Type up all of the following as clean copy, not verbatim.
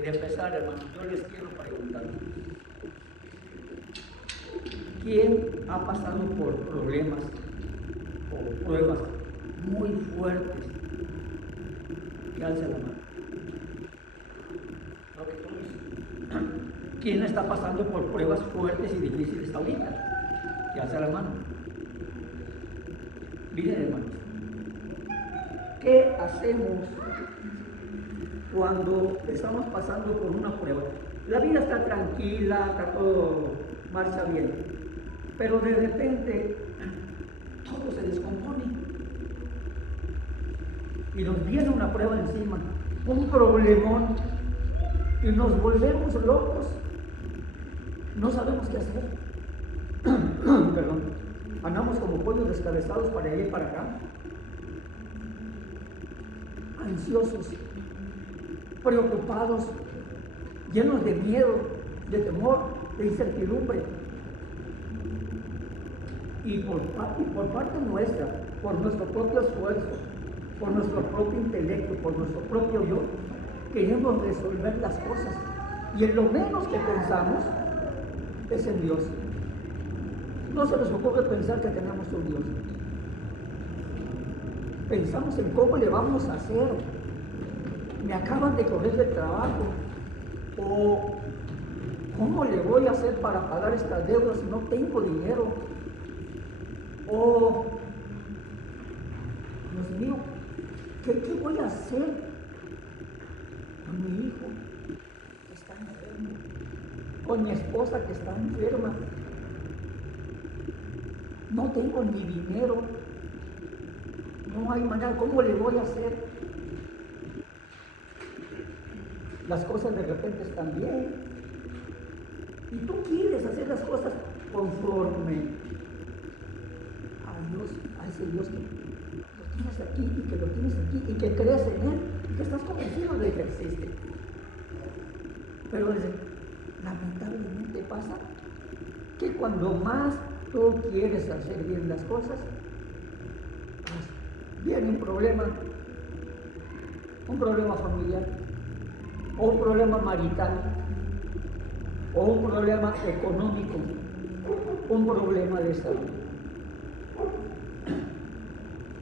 de empezar, hermanos, yo les quiero preguntar, ¿quién ha pasado por problemas o pruebas muy fuertes? Que alce la mano. ¿Quién está pasando por pruebas fuertes y difíciles ahorita? Que alce la mano. Miren, hermanos, ¿qué hacemos cuando estamos pasando por una prueba? La vida está tranquila, está todo marcha bien, pero de repente todo se descompone y nos viene una prueba encima, un problemón, y nos volvemos locos, no sabemos qué hacer. Perdón, andamos como pollos descabezados para allá y para acá, ansiosos, preocupados, llenos de miedo, de temor, de incertidumbre. Y por parte nuestra, por nuestro propio esfuerzo, por nuestro propio intelecto, por nuestro propio yo, queremos resolver las cosas. Y en lo menos que pensamos es en Dios. No se nos ocurre pensar que tenemos un Dios. Pensamos en cómo le vamos a hacer. Me acaban de correr del trabajo. O ¿cómo le voy a hacer para pagar estas deudas si no tengo dinero? O Dios mío, ¿qué voy a hacer con mi hijo que está enfermo? Con mi esposa que está enferma. No tengo ni dinero. No hay manera. ¿Cómo le voy a hacer? Las cosas de repente están bien. Y tú quieres hacer las cosas conforme a Dios, a ese Dios que lo tienes aquí y que lo tienes aquí y que crees en Él y que estás convencido de que existe. Pero lamentablemente pasa que cuando más tú quieres hacer bien las cosas, pues viene un problema familiar, o un problema marital, o un problema económico, un problema de salud.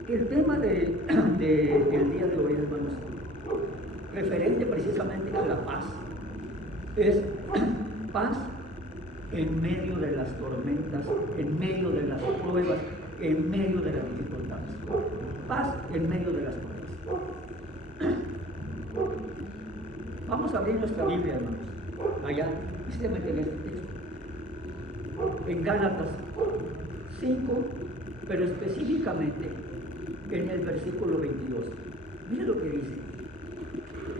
El tema del día de hoy, hermanos, referente precisamente a la paz, es paz en medio de las tormentas, en medio de las pruebas, en medio de las dificultades. Paz en medio de las pruebas. Vamos a abrir nuestra Biblia, hermanos, allá, precisamente en este texto, en Gálatas 5, pero específicamente en el versículo 22. Mira lo que dice.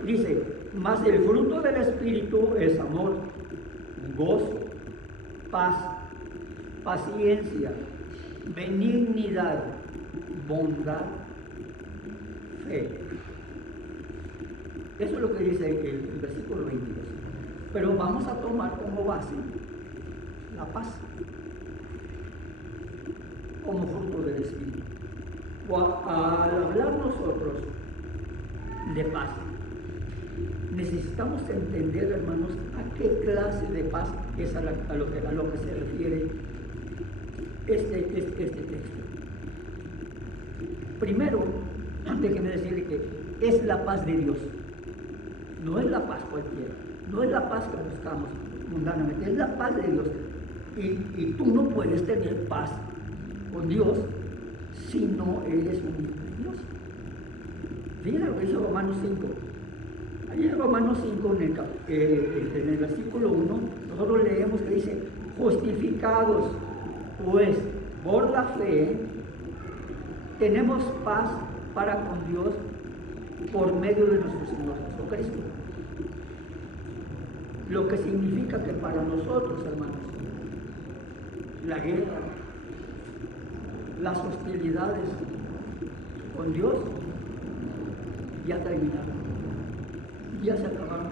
Dice, mas el fruto del Espíritu es amor, gozo, paz, paciencia, benignidad, bondad, fe. Eso es lo que dice el versículo 22. Pero vamos a tomar como base la paz, como fruto del Espíritu. Al hablar nosotros de paz, necesitamos entender, hermanos, a qué clase de paz es a lo que se refiere este texto. Primero, déjenme decirle que es la paz de Dios. No es la paz cualquiera, no es la paz que buscamos mundanamente, es la paz de Dios. Y tú no puedes tener paz con Dios si no eres un hijo de Dios. Fíjense lo que dice Romanos 5. Ahí en Romanos 5, en el versículo 1, nosotros leemos que dice, justificados pues por la fe, tenemos paz para con Dios por medio de nuestro Señor Jesucristo. Lo que significa que para nosotros, hermanos, la guerra, las hostilidades con Dios ya terminaron, ya se acabaron.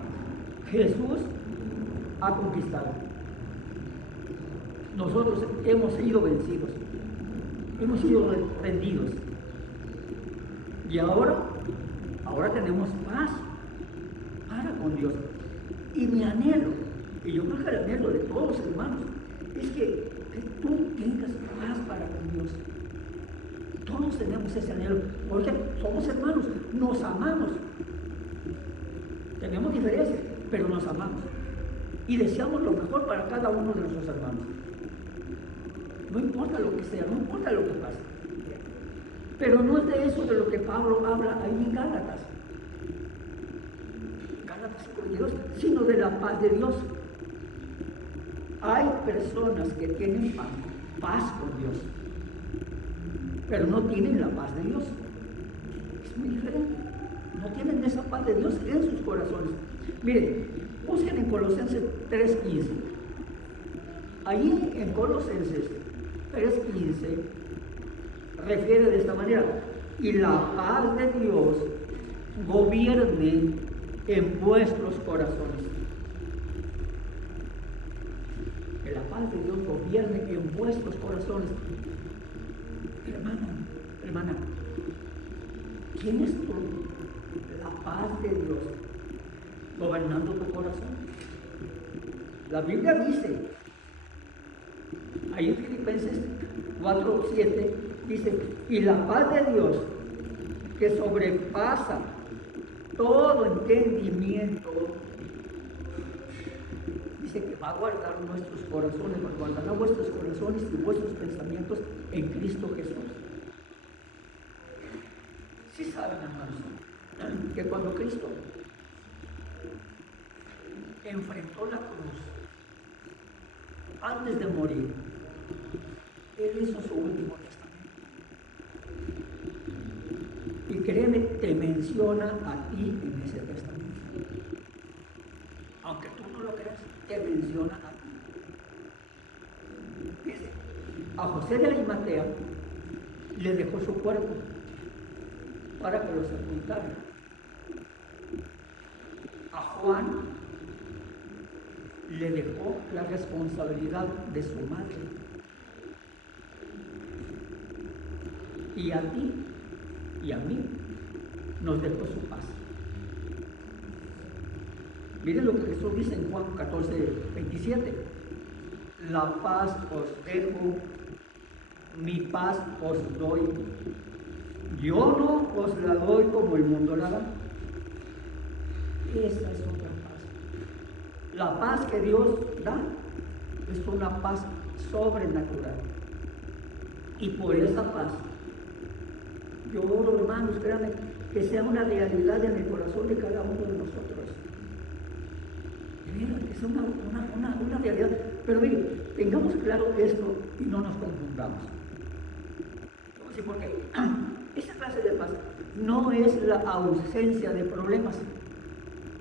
Jesús ha conquistado. Nosotros hemos sido vencidos, hemos sido rendidos. Y ahora tenemos paz para con Dios. Y mi anhelo, y yo creo que el anhelo de todos los hermanos, es que tú tengas paz para con Dios. Todos tenemos ese anhelo, porque somos hermanos, nos amamos. Tenemos diferencias, pero nos amamos. Y deseamos lo mejor para cada uno de nuestros hermanos. No importa lo que sea, no importa lo que pase. Pero no es de eso de lo que Pablo habla ahí en Gálatas. Gálatas 5:22, sino de la paz de Dios. Hay personas que tienen paz con Dios, pero no tienen la paz de Dios. Es muy diferente. No tienen esa paz de Dios en sus corazones. Miren, busquen en Colosenses 3:15. Ahí en Colosenses 3:15 refiere de esta manera: y la paz de Dios gobierne en vuestros corazones. Que la paz de Dios gobierne en vuestros corazones. Hermana, ¿tienes tú la paz de Dios gobernando tu corazón? La Biblia dice, ahí en Filipenses 4:7, dice, y la paz de Dios, que sobrepasa todo entendimiento, dice que va a guardar nuestros corazones, guardará vuestros corazones y vuestros pensamientos en Cristo Jesús. Sí saben, hermanos, que cuando Cristo enfrentó la cruz, antes de morir, Él hizo su último testamento. Y créeme, te menciona a ti en ese testamento. Aunque tú no lo creas, te menciona a ti. Dice, a José de Arimatea le dejó su cuerpo para que lo sepultara. A Juan le dejó la responsabilidad de su madre. Y a ti y a mí nos dejó su paz. Miren lo que Jesús dice en Juan 14:27. La paz os dejo, mi paz os doy. Yo no os la doy como el mundo la da. Esa es otra paz. La paz que Dios da es una paz sobrenatural. Y por esa paz, yo oro, hermanos, créanme, que sea una realidad en el corazón de cada uno de nosotros. Que sea una realidad. Pero miren, tengamos claro esto y no nos confundamos. Sí, porque esa clase de paz no es la ausencia de problemas,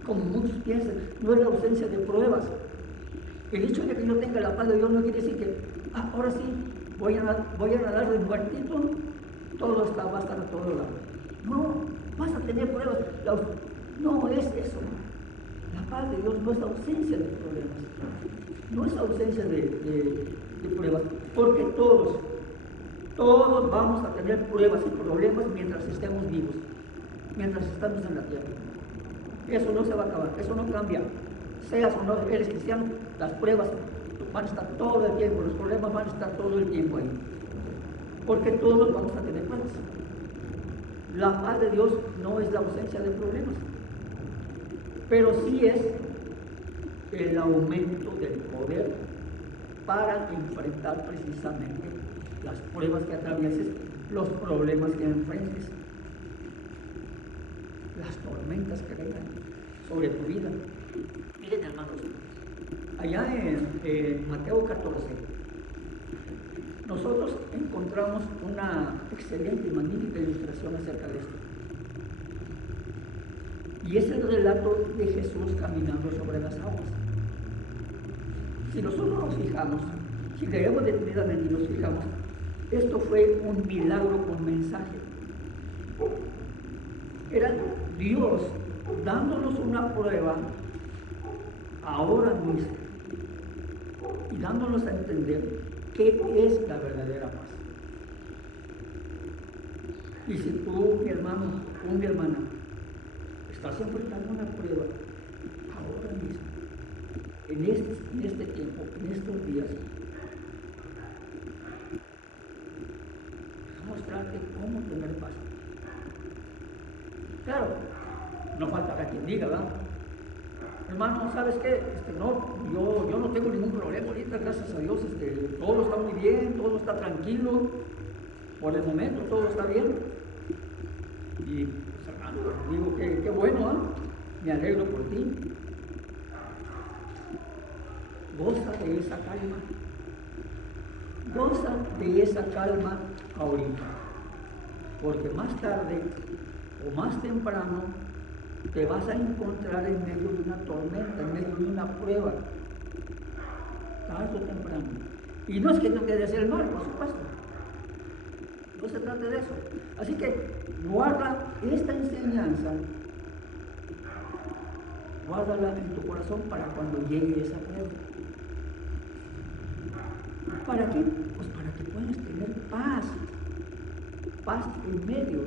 como muchos piensan, no es la ausencia de pruebas. El hecho de que yo tenga la paz de Dios no quiere decir que ahora sí voy a nadar de muertito, todo va a estar a todo lado. No, vas a tener pruebas. No es eso. La paz de Dios no es ausencia de problemas, no es ausencia de pruebas, porque todos vamos a tener pruebas y problemas mientras estemos vivos, mientras estamos en la tierra. Eso no se va a acabar, eso no cambia. Seas o no eres cristiano, las pruebas van a estar todo el tiempo, los problemas van a estar todo el tiempo ahí. Porque todos vamos a tener pruebas. La paz de Dios no es la ausencia de problemas, pero sí es el aumento del poder para enfrentar precisamente las pruebas que atravieses, los problemas que enfrentes, las tormentas que vengan sobre tu vida. Miren, hermanos, allá en Mateo 14, nosotros encontramos una excelente y magnífica ilustración acerca de esto. Y es el relato de Jesús caminando sobre las aguas. Si nosotros nos fijamos, si leemos detenidamente y nos fijamos, esto fue un milagro con mensaje. Era Dios dándonos una prueba ahora mismo y dándonos a entender qué es la verdadera paz. Y si tú, mi hermano, o mi hermana, estás enfrentando una prueba ahora mismo, bendiga, ¿verdad? Hermano, ¿sabes qué? No, yo no tengo ningún problema ahorita, gracias a Dios, todo está muy bien, todo está tranquilo, por el momento todo está bien. Y pues, hermano, digo que qué bueno, ¿ah? Me alegro por ti. Goza de esa calma. Goza de esa calma ahorita. Porque más tarde o más temprano te vas a encontrar en medio de una tormenta, en medio de una prueba. Tarde o temprano. Y no es que no te des el mal, por supuesto. No se trata de eso. Así que guarda esta enseñanza, guárdala en tu corazón para cuando llegue esa prueba. ¿Para qué? Pues para que puedas tener paz. Paz en medio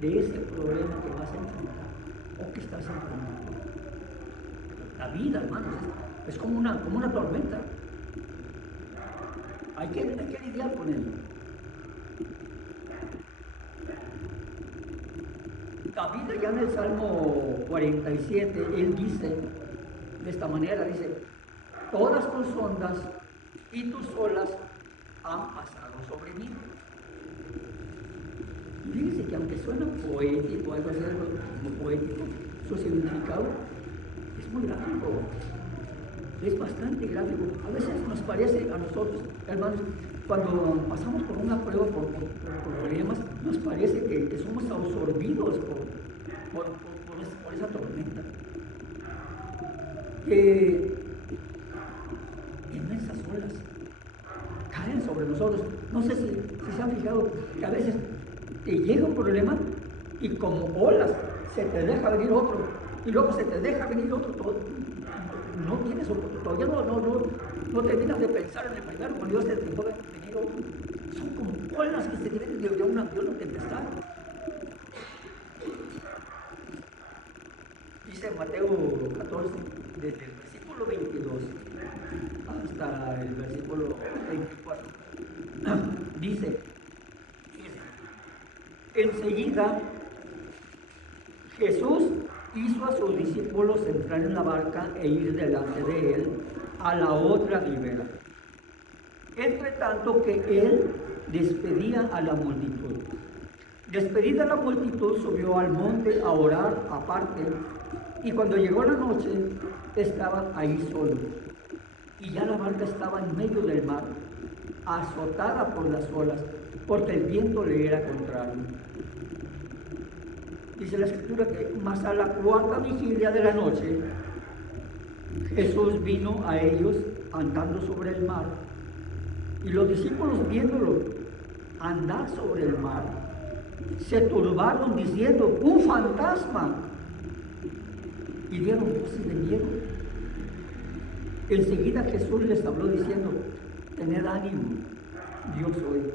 de ese problema que vas a enfrentar o que estás enfrentando. La vida, hermanos, es como una tormenta. Hay que lidiar con ello. David, allá en el Salmo 47, él dice de esta manera, dice: todas tus ondas y tus olas han pasado sobre mí. Y fíjense que aunque suena poético, algo así, algo poético, su significado es muy gráfico, es bastante gráfico. A veces nos parece a nosotros, hermanos, cuando pasamos por una prueba, por problemas, nos parece que somos absorbidos por esa tormenta. Que inmensas olas caen sobre nosotros. No sé si se han fijado que a veces te llega un problema y como olas se te deja venir otro y luego se te deja venir otro. No tienes todavía no terminas de pensar en el primero cuando Dios te dejó de venir otro. Son como olas que se vienen de una tempestad. Dice Mateo 14, desde el versículo 22 hasta el versículo 24. Dice: enseguida Jesús hizo a sus discípulos entrar en la barca e ir delante de él a la otra ribera. Entre tanto que él despedía a la multitud. Despedida la multitud, subió al monte a orar aparte, y cuando llegó la noche, estaba ahí solo. Y ya la barca estaba en medio del mar, azotada por las olas, porque el viento le era contrario. Dice la Escritura que más a la cuarta vigilia de la noche, Jesús vino a ellos andando sobre el mar, y los discípulos, viéndolo andar sobre el mar, se turbaron diciendo: ¡un fantasma! Y dieron voces de miedo. Enseguida Jesús les habló diciendo: tened ánimo, yo soy,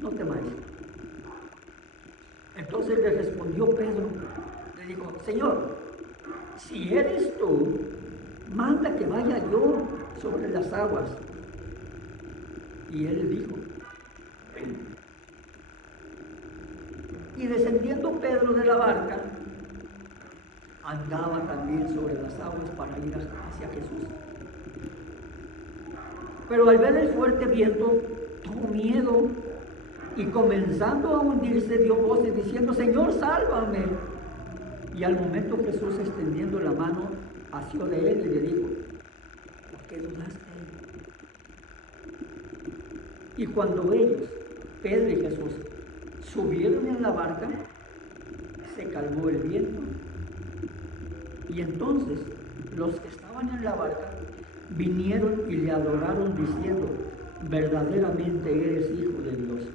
no temáis. Entonces le respondió Pedro, le dijo: Señor, si eres tú, manda que vaya yo sobre las aguas. Y él le dijo: ven. Y descendiendo Pedro de la barca, andaba también sobre las aguas para ir hacia Jesús. Pero al ver el fuerte viento, tuvo miedo y comenzando a hundirse dio voces diciendo: Señor, sálvame. Y al momento Jesús, extendiendo la mano, asió de él y le dijo: ¿por qué dudaste? Y cuando ellos, Pedro y Jesús, subieron en la barca, se calmó el viento. Y entonces los que estaban en la barca vinieron y le adoraron diciendo: verdaderamente eres Hijo de Dios.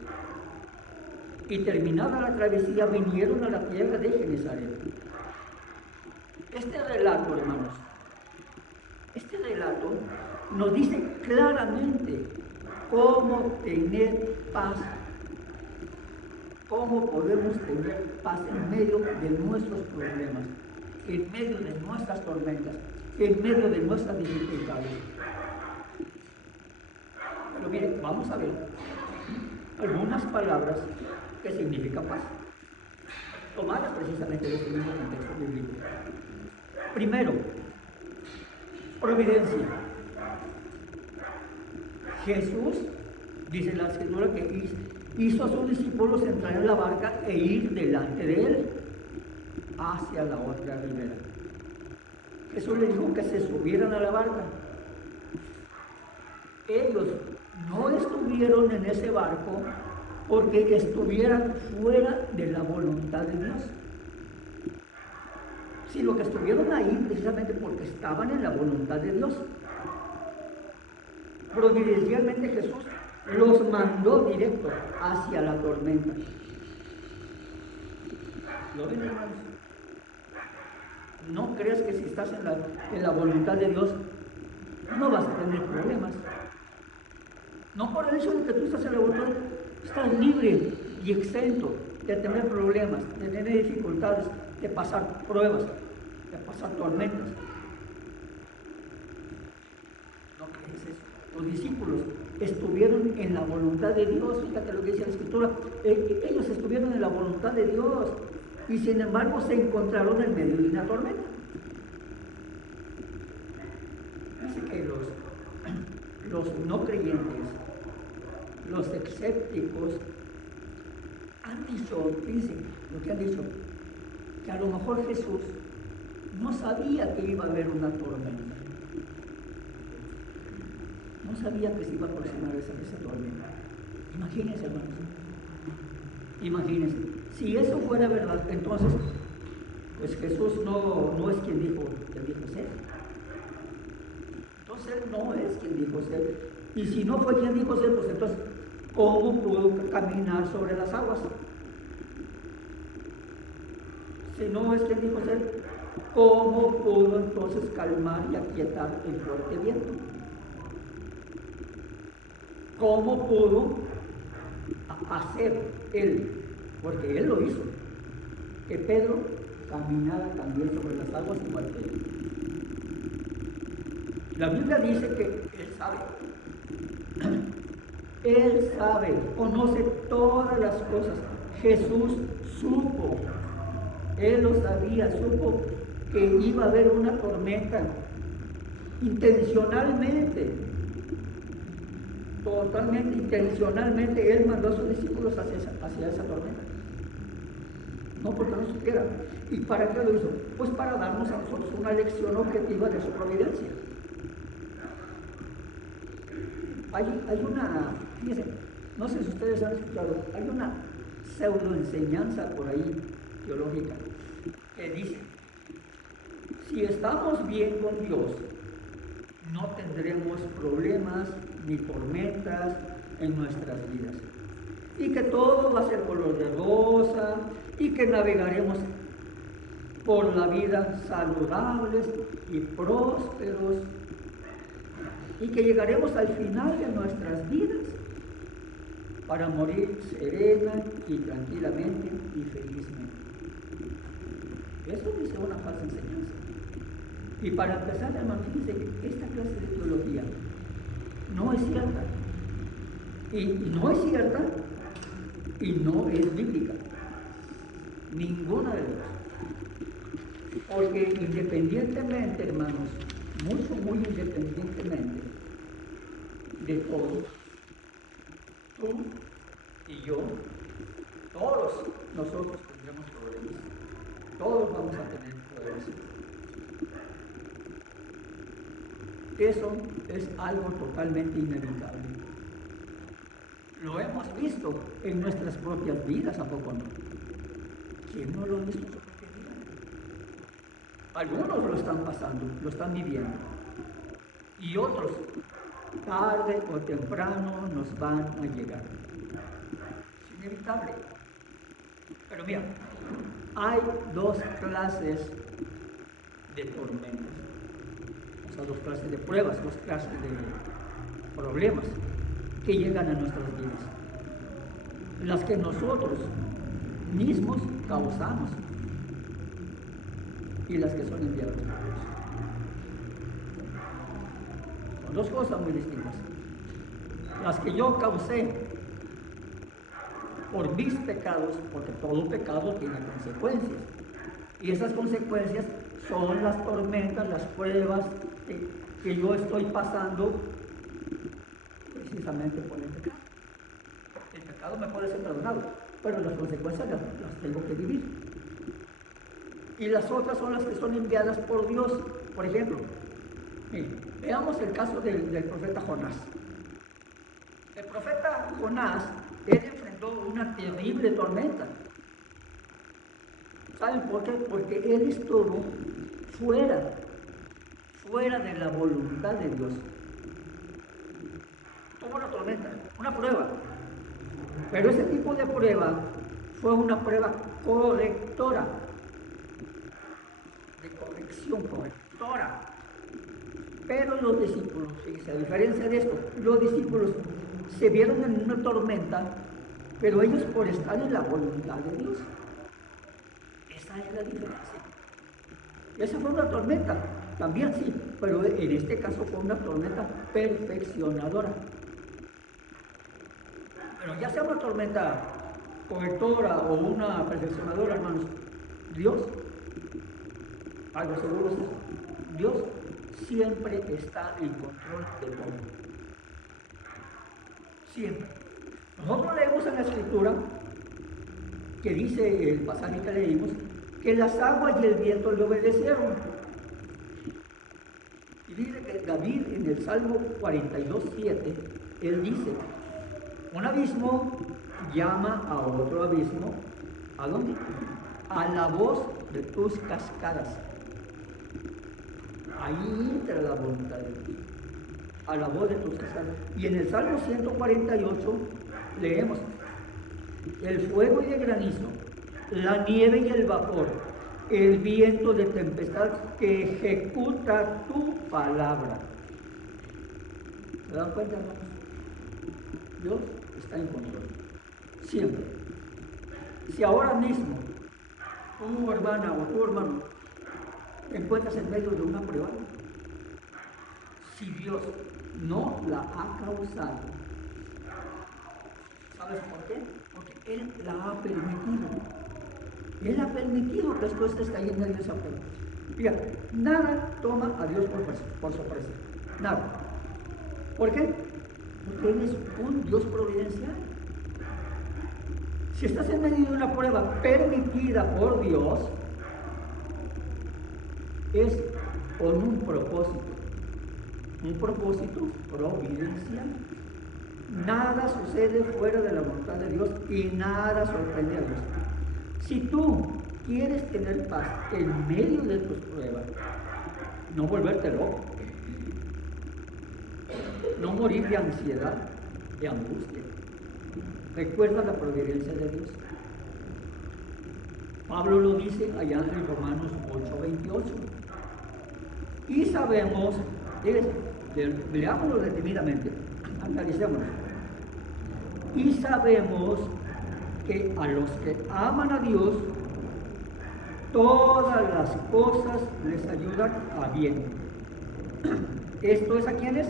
Y terminada la travesía vinieron a la tierra de Genesaret. Este relato, hermanos, nos dice claramente cómo tener paz, cómo podemos tener paz en medio de nuestros problemas, en medio de nuestras tormentas, en medio de nuestras dificultades. Pero miren, vamos a ver algunas palabras que significan paz. tomadas precisamente de este mismo contexto bíblico. Primero, providencia. Jesús, dice la Escritura, que hizo a sus discípulos entrar en la barca e ir delante de él hacia la otra ribera. Jesús le dijo que se subieran a la barca. Ellos no estuvieron en ese barco porque estuvieran fuera de la voluntad de Dios, sino que estuvieron ahí precisamente porque estaban en la voluntad de Dios. Providencialmente Jesús los mandó directo hacia la tormenta. ¿Lo ven, hermanos? No creas que si estás en la voluntad de Dios no vas a tener problemas. No por el hecho de que tú estás en la voluntad, estás libre y exento de tener problemas, de tener dificultades, de pasar pruebas, de pasar tormentas. No crees eso. Los discípulos estuvieron en la voluntad de Dios. Fíjate lo que dice la Escritura. Ellos estuvieron en la voluntad de Dios y sin embargo se encontraron en medio de una tormenta. Dice que los no creyentes, los escépticos, han dicho, fíjense lo que han dicho, que a lo mejor Jesús no sabía que iba a haber una tormenta. No sabía que se iba a aproximar esa tormenta. Imagínense, hermanos. Imagínense. Si eso fuera verdad, entonces, pues Jesús no es quien dijo ser. Entonces Él no es quien dijo ser. Y si no fue quien dijo ser, pues entonces, ¿cómo pudo caminar sobre las aguas? Si no es quien dijo ser, ¿cómo pudo entonces calmar y aquietar el fuerte viento? ¿Cómo pudo hacer Él? Porque Él lo hizo. Que Pedro caminara también sobre las aguas igual que Él. La Biblia dice que Él sabe. Él sabe, conoce todas las cosas. Jesús supo. Él lo sabía, supo que iba a haber una tormenta. Intencionalmente. Totalmente, intencionalmente, Él mandó a sus discípulos hacia esa tormenta. No porque no supiera. ¿Y para qué lo hizo? Pues para darnos a nosotros una lección objetiva de su providencia. Hay una, fíjense, no sé si ustedes han escuchado, hay una pseudoenseñanza por ahí teológica que dice: si estamos bien con Dios, no tendremos problemas ni tormentas en nuestras vidas, y que todo va a ser color de rosa, y que navegaremos por la vida saludables y prósperos, y que llegaremos al final de nuestras vidas para morir serena y tranquilamente y felizmente. Eso dice una falsa enseñanza. Y para empezar, hermanos, fíjense que esta clase de teología no es cierta. Y no es cierta y no es bíblica. Ninguna de las. Porque independientemente, hermanos, muy independientemente de todo, tú y yo, todos nosotros tendremos problemas. Todos vamos a tener problemas. Eso es algo totalmente inevitable. Lo hemos visto en nuestras propias vidas, ¿a poco no? ¿Quién no lo ha visto en su propia vida? Algunos lo están pasando, lo están viviendo. Y otros, tarde o temprano, nos van a llegar. Es inevitable. Pero mira, hay dos clases de tormentas. O sea, dos clases de pruebas, dos clases de problemas que llegan a nuestras vidas. Las que nosotros mismos causamos y las que son enviadas por Dios. Son dos cosas muy distintas. Las que yo causé por mis pecados, porque todo pecado tiene consecuencias. Y esas consecuencias son las tormentas, las pruebas que yo estoy pasando precisamente por el pecado. El pecado me puede ser perdonado, pero las consecuencias las tengo que vivir. Y las otras son las que son enviadas por Dios. Por ejemplo, veamos el caso del profeta Jonás. El profeta Jonás, él enfrentó una terrible tormenta. ¿Saben por qué? Porque él estuvo fuera de la voluntad de Dios. Tuvo una tormenta, una prueba. Pero ese tipo de prueba fue una prueba correctora, de corrección correctora. Pero los discípulos, fíjense, a diferencia de esto, los discípulos se vieron en una tormenta, pero ellos por estar en la voluntad de Dios. Esa es la diferencia. Esa fue una tormenta, también sí, pero en este caso fue una tormenta perfeccionadora. Pero ya sea una tormenta correctora o una perfeccionadora, hermanos, Dios, algo seguro es eso, Dios siempre está en control de todo. Siempre. Nosotros leemos en la Escritura, que dice el pasaje que leímos, que las aguas y el viento le obedecieron. Y dice que David en el Salmo 42:7, él dice, un abismo llama a otro abismo, ¿a dónde? A la voz de tus cascadas. Ahí entra la voluntad de Dios, a la voz de tus cascadas. Y en el Salmo 148 leemos, el fuego y el granizo, la nieve y el vapor, el viento de tempestad que ejecuta tu palabra. ¿Se dan cuenta, hermanos? Dios está en control, siempre. Si ahora mismo tu hermana o tu hermano te encuentras en medio de una prueba, si Dios no la ha causado, ¿sabes por qué? Porque Él la ha permitido. Él ha permitido que esto esté cayendo en esa prueba. Fíjate, nada toma a Dios por sorpresa. Nada. ¿Por qué? Porque Él es un Dios providencial. Si estás en medio de una prueba permitida por Dios, es con un propósito providencial. Nada sucede fuera de la voluntad de Dios y nada sorprende a Dios. Si tú quieres tener paz en medio de tus pruebas, no volverte loco, no morir de ansiedad, de angustia, recuerda la providencia de Dios. Pablo lo dice allá en Romanos 8:28. Y sabemos, leámoslo detenidamente, analicémoslo. Y sabemos que a los que aman a Dios, todas las cosas les ayudan a bien. ¿Esto es a quiénes?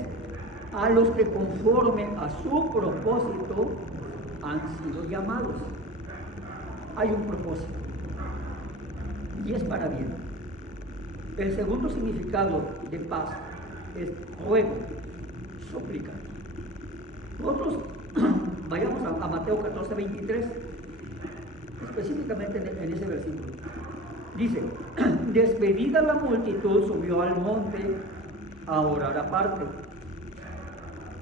A los que conforme a su propósito han sido llamados. Hay un propósito y es para bien. El segundo significado de paz es ruego, súplica. Nosotros vayamos a Mateo 14:23, específicamente en ese versículo. Dice, despedida la multitud, subió al monte a orar aparte.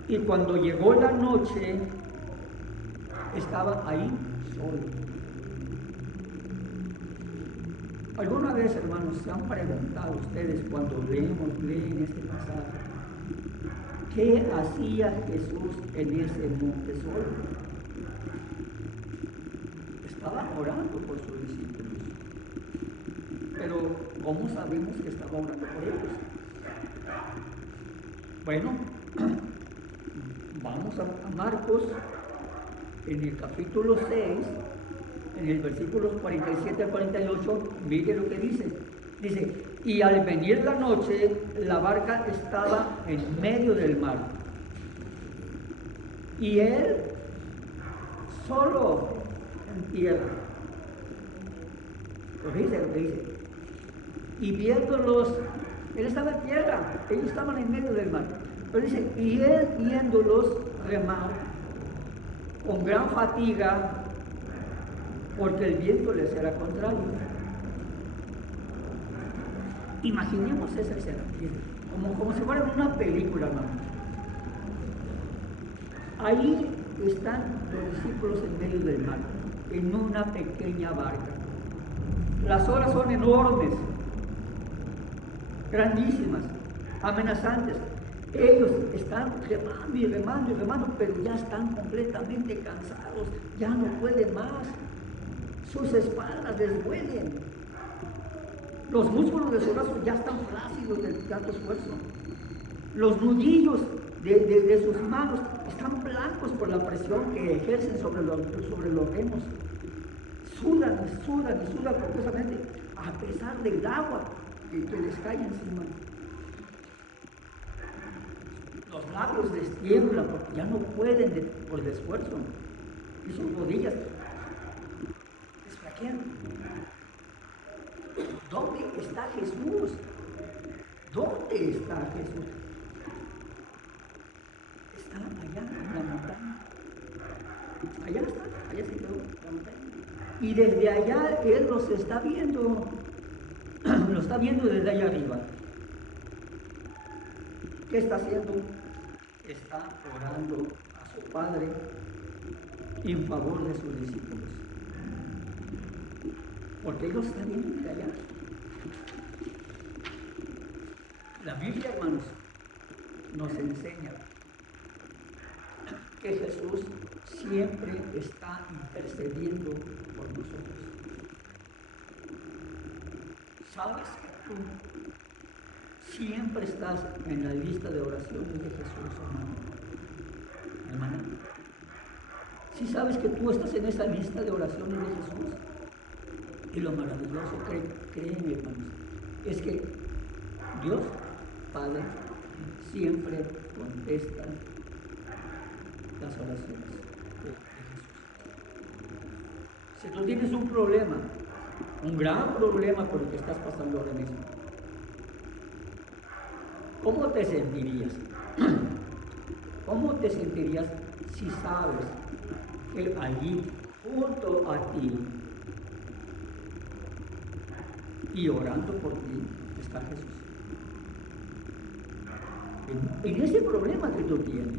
Y cuando llegó la noche, estaba ahí solo. ¿Alguna vez, hermanos, se han preguntado ustedes cuando leen este pasaje, qué hacía Jesús en ese monte solo? Estaba orando por sus discípulos. Pero, ¿cómo sabemos que estaba orando por ellos? Bueno, vamos a Marcos, en el capítulo 6, en el versículos 47 al 48, mire lo que dice. Dice, y al venir la noche, la barca estaba en medio del mar. Y él solo en tierra. Lo que dice. Y viéndolos, él estaba en tierra, ellos estaban en medio del mar. Pero dice, y él viéndolos remar con gran fatiga, porque el viento les era contrario. Imaginemos esa escena, como si fuera una película, hermano. Ahí están los discípulos en medio del mar, en una pequeña barca. Las olas son enormes, grandísimas, amenazantes. Ellos están remando y remando y remando, pero ya están completamente cansados, ya no pueden más. Sus espaldas les duelen. Los músculos de sus brazos ya están flácidos de tanto esfuerzo. Los nudillos de sus manos están blancos por la presión que ejercen sobre los remos. Sudan y sudan y sudan copiosamente, a pesar del agua que les cae encima. Los labios les tiemblan porque ya no pueden por el esfuerzo. Y sus rodillas les flaquean. ¿Dónde está Jesús? ¿Dónde está Jesús? Está allá en la montaña. Allá está, allá se quedó la montaña. Y desde allá Él los está viendo. Lo está viendo desde allá arriba. ¿Qué está haciendo? Está orando a su Padre en favor de sus discípulos. Porque Él los está viendo desde allá. La Biblia, hermanos, nos enseña que Jesús siempre está intercediendo por nosotros. ¿Sabes que tú siempre estás en la lista de oraciones de Jesús, hermano? Hermana, ¿sí sabes que tú estás en esa lista de oraciones de Jesús? Y lo maravilloso, créeme, hermanos, es que Dios Padre siempre contesta las oraciones de Jesús. Si tú tienes un problema, un gran problema por el que estás pasando ahora mismo, ¿cómo te sentirías? ¿Cómo te sentirías si sabes que allí, junto a ti, y orando por ti, está Jesús? En ese problema que tú tienes,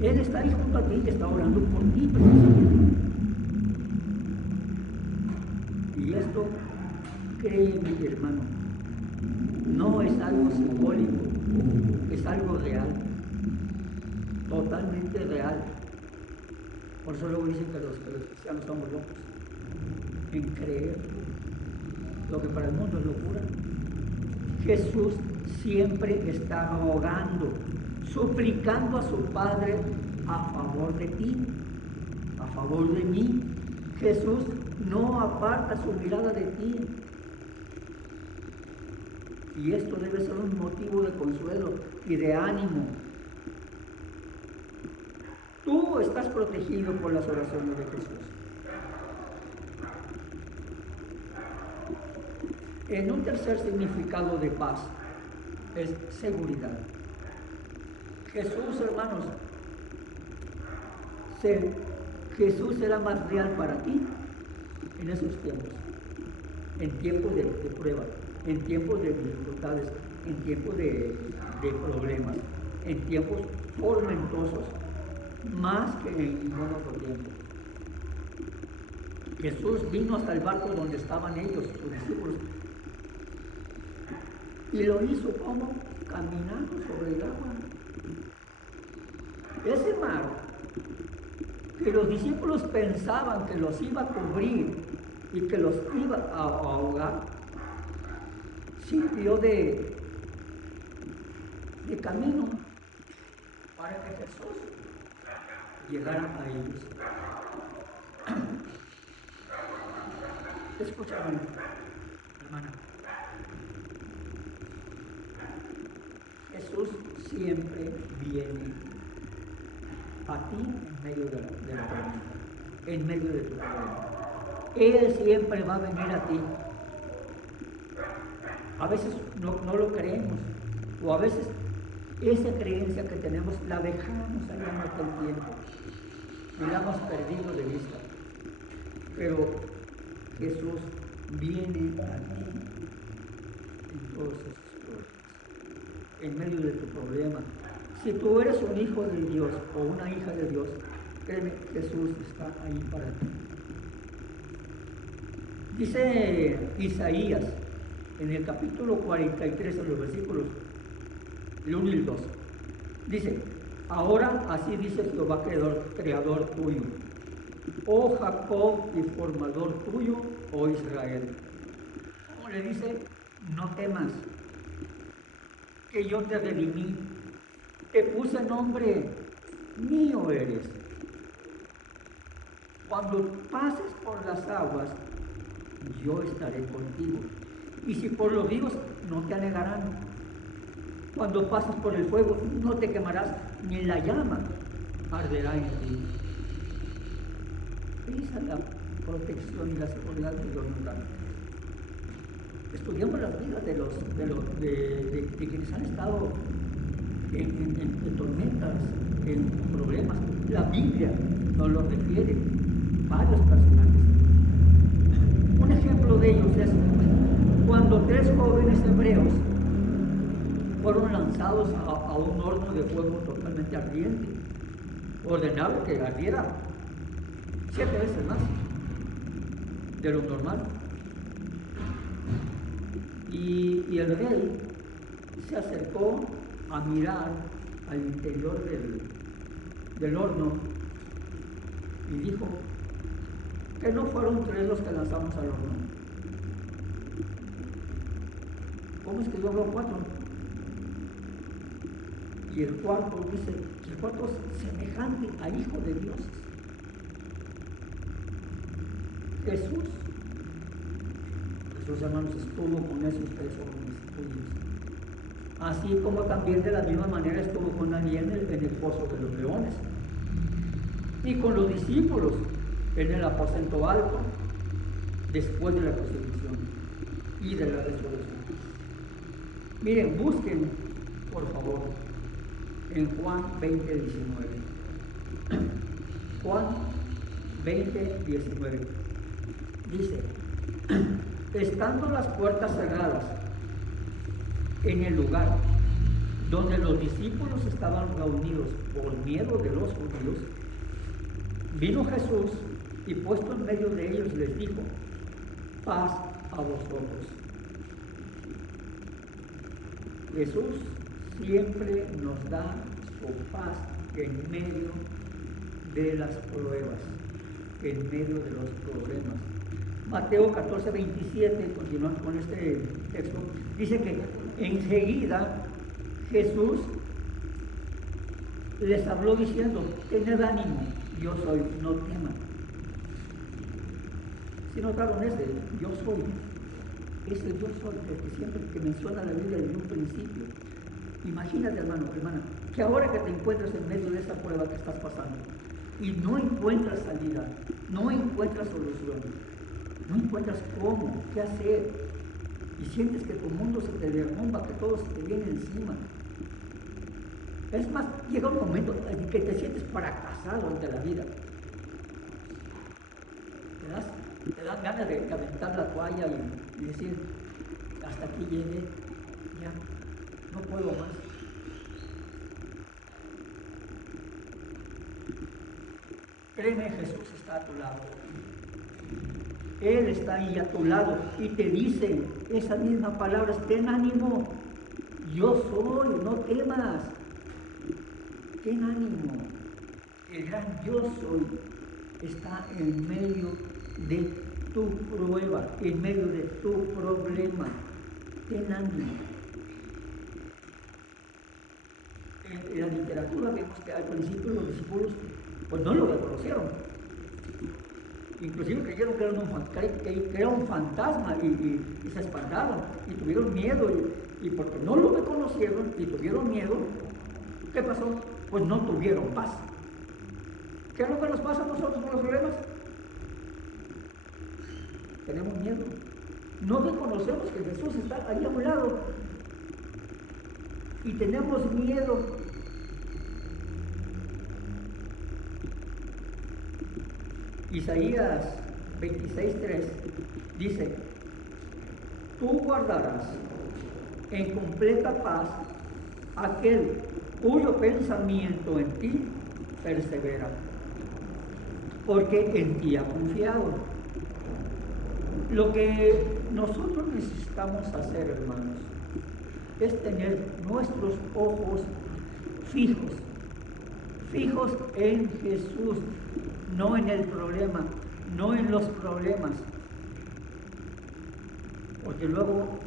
Él está ahí junto a ti y está orando por ti precisamente. Y esto, créeme, hermano, no es algo simbólico, es algo real, totalmente real. Por eso luego dicen que los cristianos somos locos en creer lo que para el mundo es locura. Jesús siempre está rogando, suplicando a su Padre a favor de ti, a favor de mí. Jesús no aparta su mirada de ti. Y esto debe ser un motivo de consuelo y de ánimo. Tú estás protegido por las oraciones de Jesús. En un tercer significado de paz es seguridad. Jesús, hermanos, Jesús será más real para ti en esos tiempos, en tiempos de prueba, en tiempos de dificultades, en tiempos de problemas, en tiempos tormentosos, más que en ningún otro tiempo. Jesús vino hasta el barco donde estaban ellos, sus discípulos, y lo hizo como caminando sobre el agua. Ese mar que los discípulos pensaban que los iba a cubrir y que los iba a ahogar, sirvió de camino para que Jesús llegara a ellos. Escucha, hermana. Jesús siempre viene a ti en medio de la tormenta, en medio de tu problema. Él siempre va a venir a ti. A veces no lo creemos, o a veces esa creencia que tenemos la dejamos allá en el tiempo y la hemos perdido de vista. Pero Jesús viene a ti en todos esos problemas, en medio de tu problema. Si tú eres un hijo de Dios o una hija de Dios, créeme, Jesús está ahí para ti. Dice Isaías en el capítulo 43, en los versículos el 1 y el 2. Dice: ahora así dice Jehová, creador tuyo, oh Jacob, y formador tuyo, oh Israel. Como le dice: no temas, que yo te redimí, te puse nombre, mío eres. Cuando pases por las aguas, yo estaré contigo, y si por los ríos, no te anegarán. Cuando pases por el fuego, no te quemarás, ni la llama arderá en ti. Esa es la protección y la seguridad de Dios. Estudiamos las vidas de quienes han estado en tormentas, en problemas. La Biblia nos lo refiere, varios personajes. Un ejemplo de ellos es cuando 3 jóvenes hebreos fueron lanzados a un horno de fuego totalmente ardiente. Ordenaron que ardiera 7 veces más de lo normal. Y el rey se acercó a mirar al interior del horno y dijo: ¿que no fueron 3 los que lanzamos al horno? ¿Cómo es que yo veo 4? Y el cuarto dice, el cuarto es semejante a Hijo de Dios. Jesús, hermanos, estuvo con esos 3 hombres judíos. Así como también de la misma manera estuvo con Daniel en el foso de los leones. Y con los discípulos en el aposento alto, después de la crucifixión y de la resurrección. Miren, busquen, por favor, en Juan 20:19. Juan 20:19. Dice: estando las puertas cerradas en el lugar donde los discípulos estaban reunidos por miedo de los judíos, vino Jesús y puesto en medio de ellos les dijo: paz a vosotros. Jesús siempre nos da su paz en medio de las pruebas, en medio de los problemas. Mateo 14:27, continuando con este texto, dice que enseguida Jesús les habló diciendo: tened ánimo, yo soy, no teman. Si notaron ese yo soy, ese yo soy, que siempre que menciona la Biblia desde un principio. Imagínate, hermano, hermana, que ahora que te encuentras en medio de esa prueba que estás pasando y no encuentras salida, no encuentras solución, no encuentras cómo, qué hacer, y sientes que tu mundo se te derrumba, que todo se te viene encima. Es más, llega un momento en que te sientes fracasado ante la vida. Te dan ganas de aventar la toalla y decir: hasta aquí llegué, ya, no puedo más. Créeme, Jesús está a tu lado. Él está ahí a tu lado y te dice esas mismas palabras: ten ánimo, yo soy, no temas. Ten ánimo, el gran yo soy está en medio de tu prueba, en medio de tu problema. Ten ánimo. En la literatura vemos que al principio los discípulos pues no lo reconocieron. Inclusive creyeron que era un fantasma y se espantaron y tuvieron miedo, y porque no lo reconocieron y tuvieron miedo, ¿qué pasó? Pues no tuvieron paz. ¿Qué es lo que nos pasa a nosotros con los problemas? Tenemos miedo. No reconocemos que Jesús está ahí a un lado. Y tenemos miedo. Isaías 26:3 dice: tú guardarás en completa paz aquel cuyo pensamiento en ti persevera, porque en ti ha confiado. Lo que nosotros necesitamos hacer, hermanos, es tener nuestros ojos fijos en Jesús, no en el problema, no en los problemas. Porque luego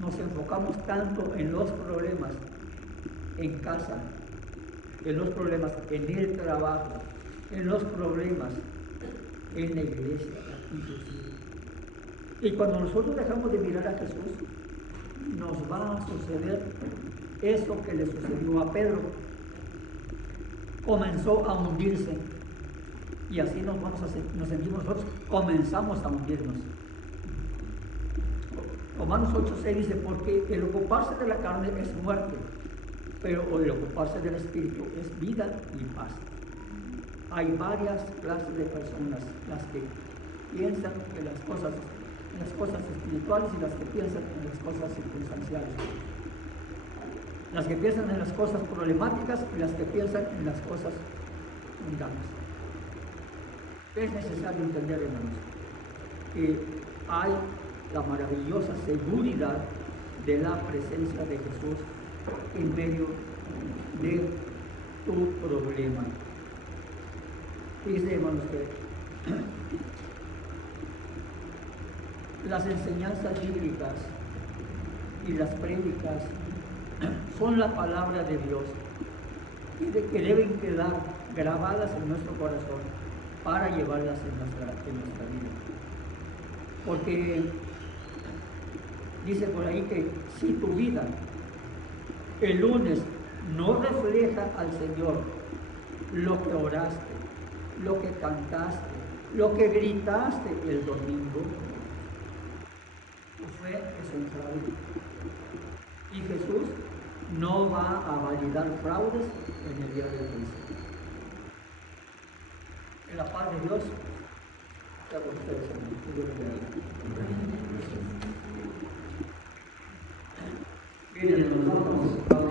nos enfocamos tanto en los problemas en casa, en los problemas en el trabajo, en los problemas en la iglesia, inclusive. Y cuando nosotros dejamos de mirar a Jesús, nos va a suceder eso que le sucedió a Pedro. Comenzó a hundirse. Y así nos sentimos nosotros, comenzamos a hundirnos. Romanos 8:6 dice: porque el ocuparse de la carne es muerte, pero el ocuparse del Espíritu es vida y paz. Hay varias clases de personas, las que piensan en las cosas espirituales y las que piensan en las cosas circunstanciales. Las que piensan en las cosas problemáticas y las que piensan en las cosas mundanas. Es necesario entender, hermanos, que hay la maravillosa seguridad de la presencia de Jesús en medio de tu problema. Dice, hermanos, que las enseñanzas bíblicas y las prédicas son la palabra de Dios que deben quedar grabadas en nuestro corazón para llevarlas en nuestra vida. Porque dice por ahí que si tu vida el lunes no refleja al Señor lo que oraste, lo que cantaste, lo que gritaste el domingo, tu fe es un fraude. Y Jesús no va a validar fraudes en el día del juicio. En la paz de Dios, sea con ustedes, hermanos. Miren, nosotros